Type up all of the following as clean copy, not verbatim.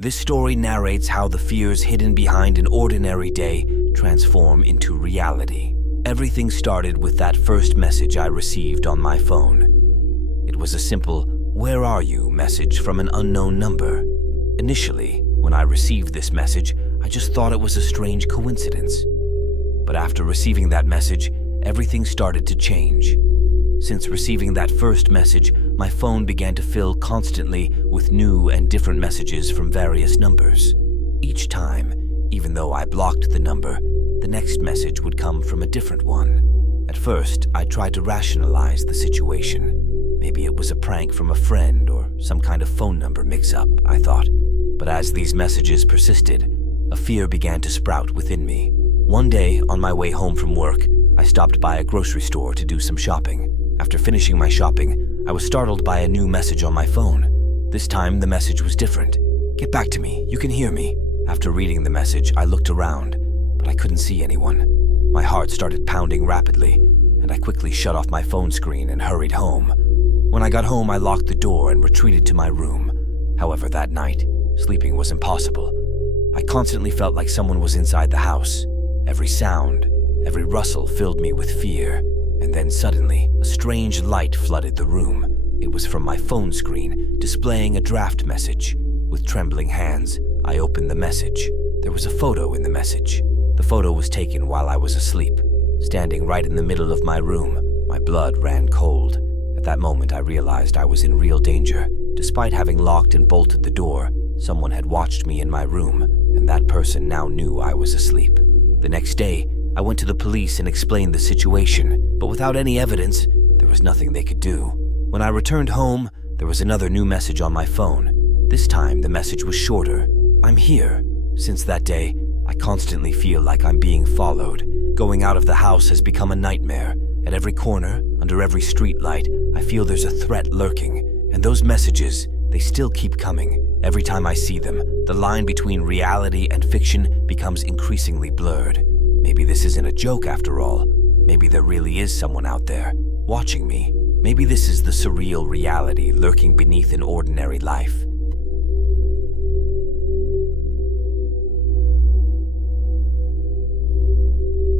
This story narrates how the fears hidden behind an ordinary day transform into reality. Everything started with that first message I received on my phone. It was a simple, "Where are you?" message from an unknown number. Initially, when I received this message, I just thought it was a strange coincidence. But after receiving that message, everything started to change. Since receiving that first message, my phone began to fill constantly with new and different messages from various numbers. Each time, even though I blocked the number, the next message would come from a different one. At first, I tried to rationalize the situation. Maybe it was a prank from a friend or some kind of phone number mix-up, I thought. But as these messages persisted, a fear began to sprout within me. One day, on my way home from work, I stopped by a grocery store to do some shopping. After finishing my shopping, I was startled by a new message on my phone. This time, the message was different. "Get back to me, you can hear me." After reading the message, I looked around, but I couldn't see anyone. My heart started pounding rapidly, and I quickly shut off my phone screen and hurried home. When I got home, I locked the door and retreated to my room. However, that night, sleeping was impossible. I constantly felt like someone was inside the house. Every sound, every rustle filled me with fear. And then suddenly, a strange light flooded the room. It was from my phone screen, displaying a draft message. With trembling hands, I opened the message. There was a photo in the message. The photo was taken while I was asleep. Standing right in the middle of my room, my blood ran cold. At that moment, I realized I was in real danger. Despite having locked and bolted the door, someone had watched me in my room, and that person now knew I was asleep. The next day, I went to the police and explained the situation, but without any evidence, there was nothing they could do. When I returned home, there was another new message on my phone. This time, the message was shorter. "I'm here." Since that day, I constantly feel like I'm being followed. Going out of the house has become a nightmare. At every corner, under every street light, I feel there's a threat lurking. And those messages, they still keep coming. Every time I see them, the line between reality and fiction becomes increasingly blurred. Maybe this isn't a joke after all. Maybe there really is someone out there, watching me. Maybe this is the surreal reality lurking beneath an ordinary life.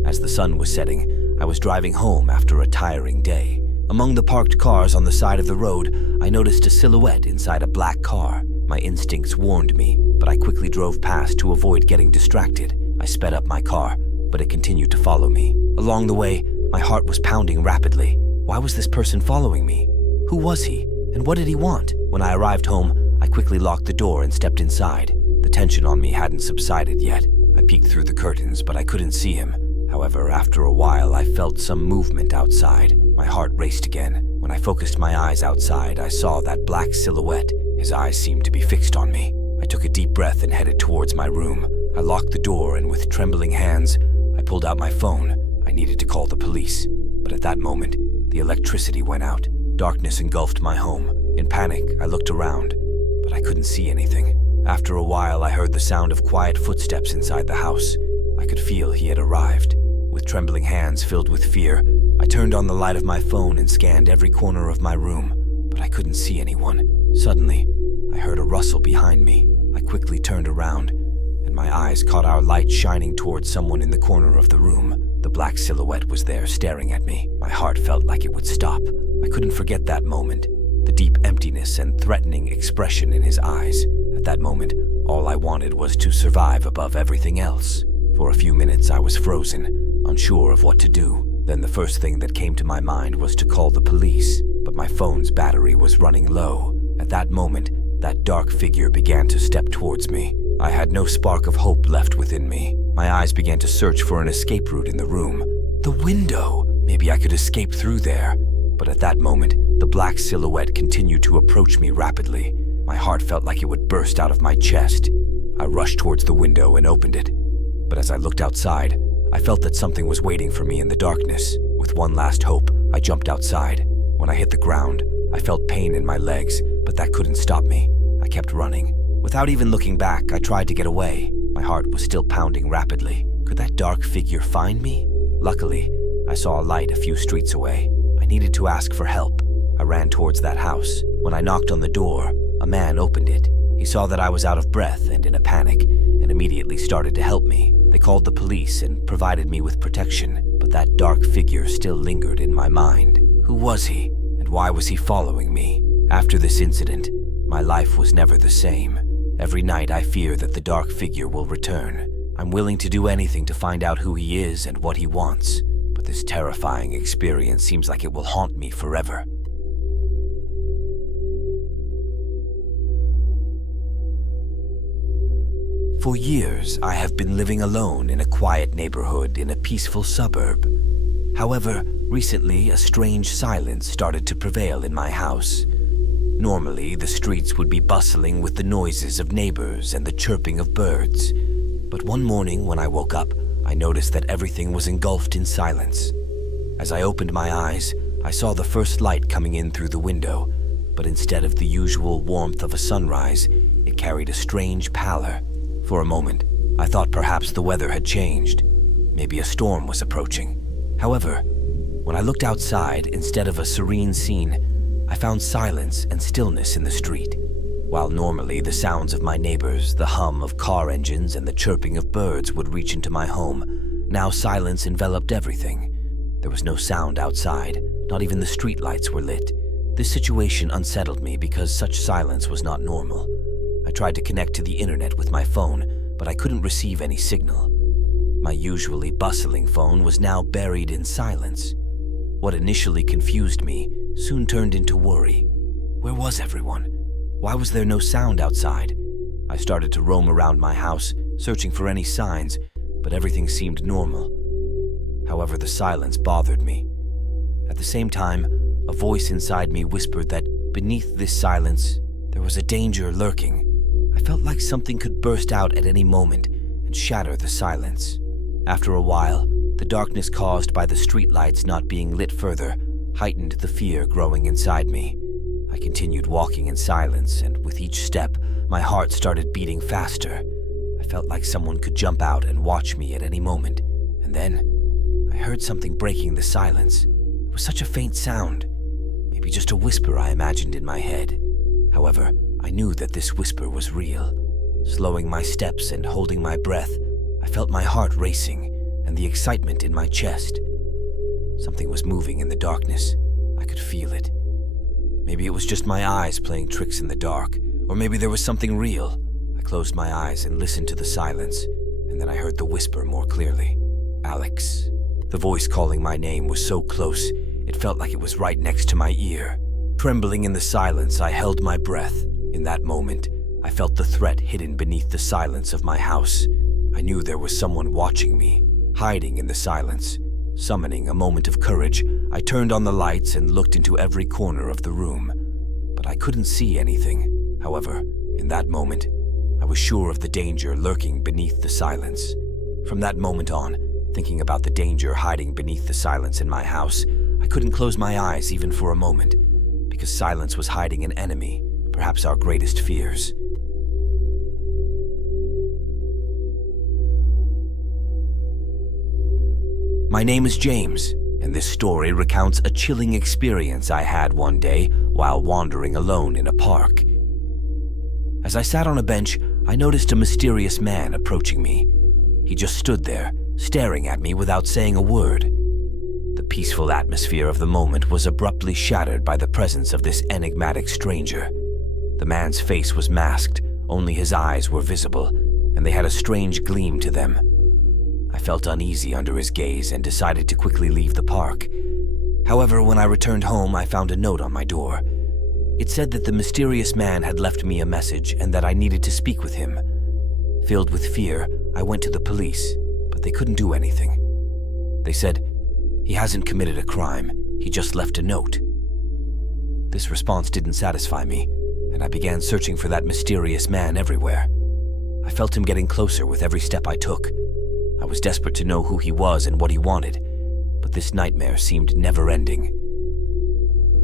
As the sun was setting, I was driving home after a tiring day. Among the parked cars on the side of the road, I noticed a silhouette inside a black car. My instincts warned me, but I quickly drove past to avoid getting distracted. I sped up my car, but it continued to follow me. Along the way, my heart was pounding rapidly. Why was this person following me? Who was he, and what did he want? When I arrived home, I quickly locked the door and stepped inside. The tension on me hadn't subsided yet. I peeked through the curtains, but I couldn't see him. However, after a while, I felt some movement outside. My heart raced again. When I focused my eyes outside, I saw that black silhouette. His eyes seemed to be fixed on me. I took a deep breath and headed towards my room. I locked the door, and with trembling hands, I pulled out my phone. I needed to call the police. But at that moment, the electricity went out. Darkness engulfed my home. In panic, I looked around, but I couldn't see anything. After a while, I heard the sound of quiet footsteps inside the house. I could feel he had arrived. With trembling hands filled with fear, I turned on the light of my phone and scanned every corner of my room, but I couldn't see anyone. Suddenly, I heard a rustle behind me. I quickly turned around, and my eyes caught our light shining towards someone in the corner of the room. The black silhouette was there staring at me. My heart felt like it would stop. I couldn't forget that moment, the deep emptiness and threatening expression in his eyes. At that moment, all I wanted was to survive above everything else. For a few minutes, I was frozen, unsure of what to do. Then the first thing that came to my mind was to call the police, but my phone's battery was running low. At that moment, that dark figure began to step towards me. I had no spark of hope left within me. My eyes began to search for an escape route in the room. The window! Maybe I could escape through there. But at that moment, the black silhouette continued to approach me rapidly. My heart felt like it would burst out of my chest. I rushed towards the window and opened it. But as I looked outside, I felt that something was waiting for me in the darkness. With one last hope, I jumped outside. When I hit the ground, I felt pain in my legs, but that couldn't stop me. I kept running. Without even looking back, I tried to get away. My heart was still pounding rapidly. Could that dark figure find me? Luckily, I saw a light a few streets away. I needed to ask for help. I ran towards that house. When I knocked on the door, a man opened it. He saw that I was out of breath and in a panic, and immediately started to help me. They called the police and provided me with protection, but that dark figure still lingered in my mind. Who was he, and why was he following me? After this incident, my life was never the same. Every night I fear that the dark figure will return. I'm willing to do anything to find out who he is and what he wants, but this terrifying experience seems like it will haunt me forever. For years, I have been living alone in a quiet neighborhood in a peaceful suburb. However, recently a strange silence started to prevail in my house. Normally, the streets would be bustling with the noises of neighbors and the chirping of birds. But one morning when I woke up, I noticed that everything was engulfed in silence. As I opened my eyes, I saw the first light coming in through the window, but instead of the usual warmth of a sunrise, it carried a strange pallor. For a moment, I thought perhaps the weather had changed. Maybe a storm was approaching. However, when I looked outside, instead of a serene scene, I found silence and stillness in the street. While normally the sounds of my neighbors, the hum of car engines, and the chirping of birds would reach into my home, now silence enveloped everything. There was no sound outside, not even the streetlights were lit. This situation unsettled me because such silence was not normal. I tried to connect to the internet with my phone, but I couldn't receive any signal. My usually bustling phone was now buried in silence. What initially confused me soon turned into worry. Where was everyone? Why was there no sound outside? I started to roam around my house, searching for any signs, but everything seemed normal. However, the silence bothered me. At the same time, a voice inside me whispered that beneath this silence, there was a danger lurking. I felt like something could burst out at any moment and shatter the silence. After a while, the darkness caused by the streetlights not being lit further heightened the fear growing inside me. I continued walking in silence, and with each step, my heart started beating faster. I felt like someone could jump out and watch me at any moment. And then, I heard something breaking the silence. It was such a faint sound. Maybe just a whisper I imagined in my head. However, I knew that this whisper was real. Slowing my steps and holding my breath, I felt my heart racing and the excitement in my chest. Something was moving in the darkness. I could feel it. Maybe it was just my eyes playing tricks in the dark, or maybe there was something real. I closed my eyes and listened to the silence, and then I heard the whisper more clearly. Alex. The voice calling my name was so close, it felt like it was right next to my ear. Trembling in the silence, I held my breath. In that moment, I felt the threat hidden beneath the silence of my house. I knew there was someone watching me, hiding in the silence. Summoning a moment of courage, I turned on the lights and looked into every corner of the room. But I couldn't see anything. However, in that moment, I was sure of the danger lurking beneath the silence. From that moment on, thinking about the danger hiding beneath the silence in my house, I couldn't close my eyes even for a moment, because silence was hiding an enemy, perhaps our greatest fears. My name is James, and this story recounts a chilling experience I had one day while wandering alone in a park. As I sat on a bench, I noticed a mysterious man approaching me. He just stood there, staring at me without saying a word. The peaceful atmosphere of the moment was abruptly shattered by the presence of this enigmatic stranger. The man's face was masked, only his eyes were visible, and they had a strange gleam to them. I felt uneasy under his gaze and decided to quickly leave the park. However, when I returned home, I found a note on my door. It said that the mysterious man had left me a message and that I needed to speak with him. Filled with fear, I went to the police, but they couldn't do anything. They said, "He hasn't committed a crime, he just left a note." This response didn't satisfy me, and I began searching for that mysterious man everywhere. I felt him getting closer with every step I took. I was desperate to know who he was and what he wanted, but this nightmare seemed never-ending.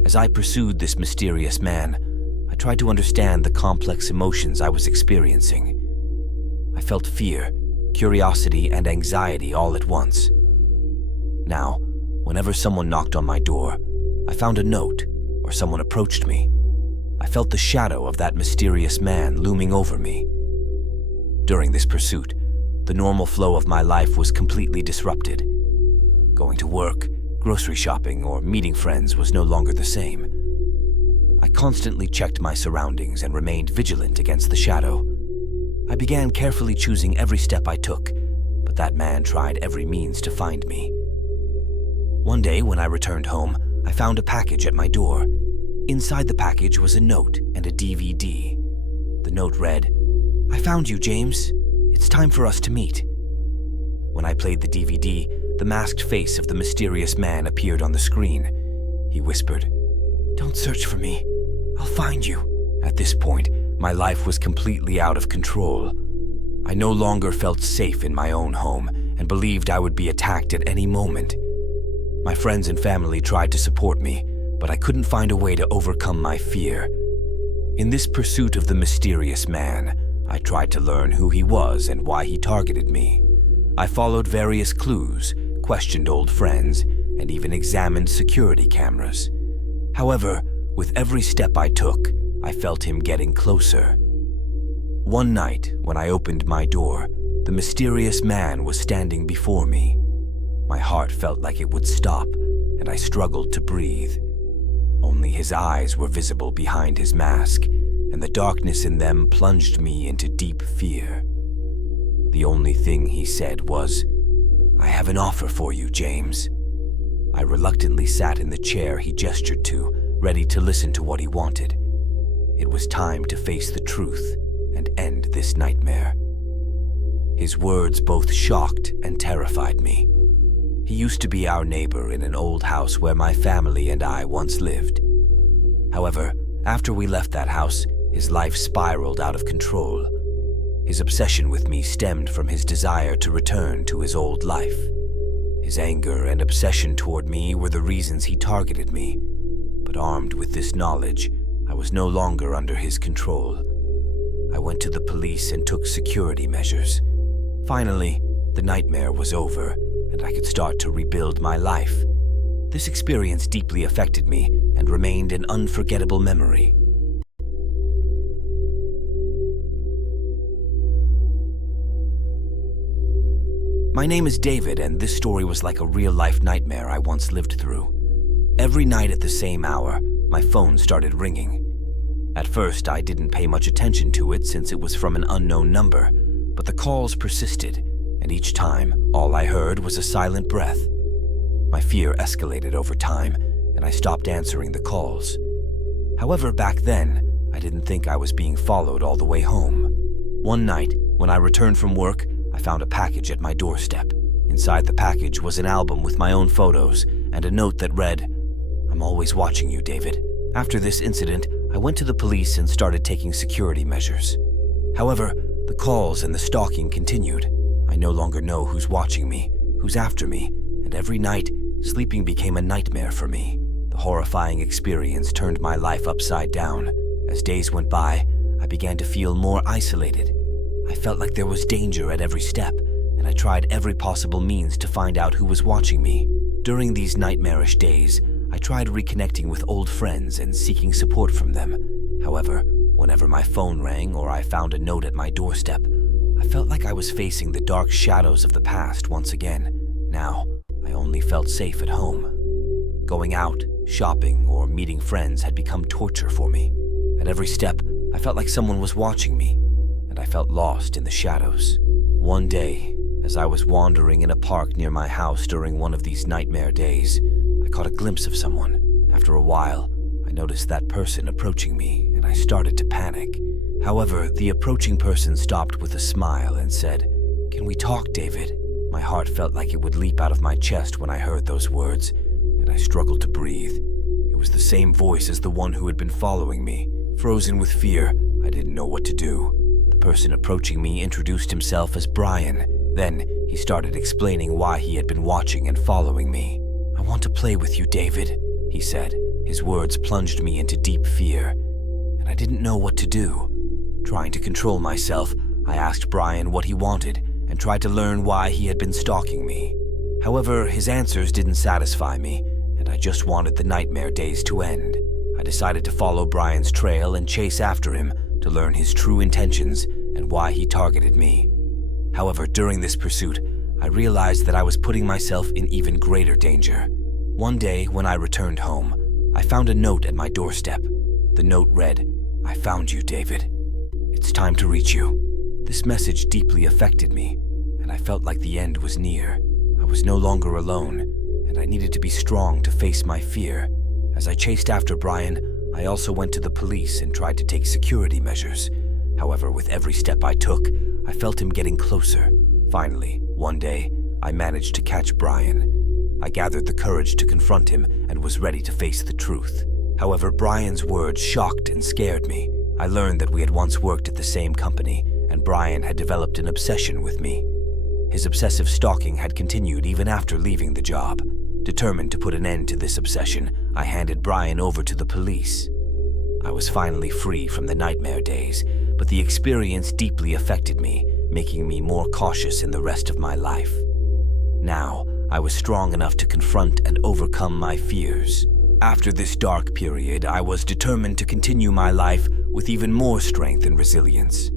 As I pursued this mysterious man, I tried to understand the complex emotions I was experiencing. I felt fear, curiosity, and anxiety all at once. Now, whenever someone knocked on my door, I found a note or someone approached me. I felt the shadow of that mysterious man looming over me. During this pursuit, the normal flow of my life was completely disrupted. Going to work, grocery shopping, or meeting friends was no longer the same. I constantly checked my surroundings and remained vigilant against the shadow. I began carefully choosing every step I took, but that man tried every means to find me. One day, when I returned home, I found a package at my door. Inside the package was a note and a DVD. The note read, "I found you, James. It's time for us to meet." When I played the DVD, the masked face of the mysterious man appeared on the screen. He whispered, "Don't search for me. I'll find you." At this point, my life was completely out of control. I no longer felt safe in my own home and believed I would be attacked at any moment. My friends and family tried to support me, but I couldn't find a way to overcome my fear. In this pursuit of the mysterious man, I tried to learn who he was and why he targeted me. I followed various clues, questioned old friends, and even examined security cameras. However, with every step I took, I felt him getting closer. One night, when I opened my door, the mysterious man was standing before me. My heart felt like it would stop, and I struggled to breathe. Only his eyes were visible behind his mask, and the darkness in them plunged me into deep fear. The only thing he said was, "I have an offer for you, James." I reluctantly sat in the chair he gestured to, ready to listen to what he wanted. It was time to face the truth and end this nightmare. His words both shocked and terrified me. He used to be our neighbor in an old house where my family and I once lived. However, after we left that house, his life spiraled out of control. His obsession with me stemmed from his desire to return to his old life. His anger and obsession toward me were the reasons he targeted me. But armed with this knowledge, I was no longer under his control. I went to the police and took security measures. Finally, the nightmare was over, and I could start to rebuild my life. This experience deeply affected me and remained an unforgettable memory. My name is David, and this story was like a real-life nightmare I once lived through. Every night at the same hour, my phone started ringing. At first, I didn't pay much attention to it since it was from an unknown number, but the calls persisted, and each time, all I heard was a silent breath. My fear escalated over time, and I stopped answering the calls. However, back then, I didn't think I was being followed all the way home. One night, when I returned from work, I found a package at my doorstep. Inside the package was an album with my own photos and a note that read, "I'm always watching you, David." After this incident, I went to the police and started taking security measures. However, the calls and the stalking continued. I no longer know who's watching me, who's after me, and every night, sleeping became a nightmare for me. The horrifying experience turned my life upside down. As days went by, I began to feel more isolated. I felt like there was danger at every step, and I tried every possible means to find out who was watching me. During these nightmarish days, I tried reconnecting with old friends and seeking support from them. However, whenever my phone rang or I found a note at my doorstep, I felt like I was facing the dark shadows of the past once again. Now, I only felt safe at home. Going out, shopping, or meeting friends had become torture for me. At every step, I felt like someone was watching me, and I felt lost in the shadows. One day, as I was wandering in a park near my house during one of these nightmare days, I caught a glimpse of someone. After a while, I noticed that person approaching me, and I started to panic. However, the approaching person stopped with a smile and said, "Can we talk, David?" My heart felt like it would leap out of my chest when I heard those words, and I struggled to breathe. It was the same voice as the one who had been following me. Frozen with fear, I didn't know what to do. The person approaching me introduced himself as Brian. Then, he started explaining why he had been watching and following me. "I want to play with you, David," he said. His words plunged me into deep fear, and I didn't know what to do. Trying to control myself, I asked Brian what he wanted and tried to learn why he had been stalking me. However, his answers didn't satisfy me, and I just wanted the nightmare days to end. I decided to follow Brian's trail and chase after him to learn his true intentions and why he targeted me. However, during this pursuit, I realized that I was putting myself in even greater danger. One day, when I returned home, I found a note at my doorstep. The note read, "I found you, David. It's time to reach you." This message deeply affected me, and I felt like the end was near. I was no longer alone, and I needed to be strong to face my fear. As I chased after Brian, I also went to the police and tried to take security measures. However, with every step I took, I felt him getting closer. Finally, one day, I managed to catch Brian. I gathered the courage to confront him and was ready to face the truth. However, Brian's words shocked and scared me. I learned that we had once worked at the same company, and Brian had developed an obsession with me. His obsessive stalking had continued even after leaving the job. Determined to put an end to this obsession, I handed Brian over to the police. I was finally free from the nightmare days, but the experience deeply affected me, making me more cautious in the rest of my life. Now, I was strong enough to confront and overcome my fears. After this dark period, I was determined to continue my life with even more strength and resilience.